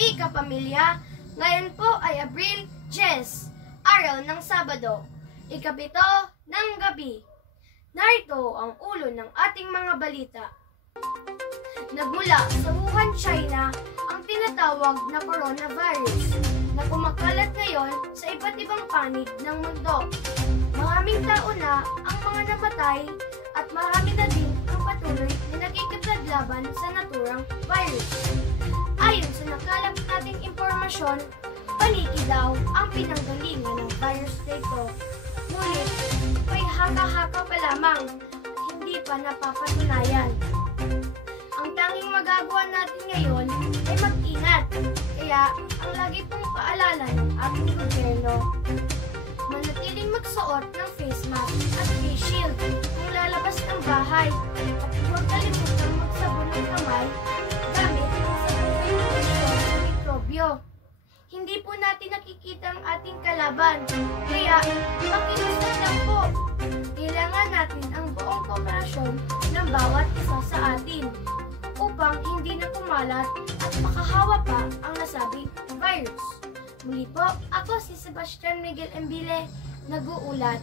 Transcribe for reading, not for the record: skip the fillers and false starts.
gabi kapamilya, ngayon po ay Abril 10, araw ng Sabado, ikapito ng gabi. Narito ang ulo ng ating mga balita. Nagmula sa Wuhan, China, ang tinatawag na coronavirus na kumakalat ngayon sa iba't ibang panig ng mundo. Maraming tao na ang mga namatay at marami na din ang patuloy na nakikipaglaban sa naturang virus. Ayon sa nakalap nating impormasyon, paniki daw ang pinanggalingan ng virus nito. Ngunit may haka-haka pa lamang at hindi pa napapatunayan. Ang tanging magagawa natin ngayon ay mag-ingat. Kaya ang lagi pong paalala ng ating gobyerno, manatiling magsuot ng face mask at face shield kung lalabas ng bahay at huwag kalimutang magsabon ng kamay gamit ang sabon na mikrobyo. Hindi po natin nakikita ang ating kalaban, kaya makiusap lang po. Kailangan natin ang buong kooperasyon ng bawat isa sa atin upang hindi na kumalat at makahawa pa ang nasabing virus. Muli po, ako si Sebastian Miguel Embile, nag-uulat.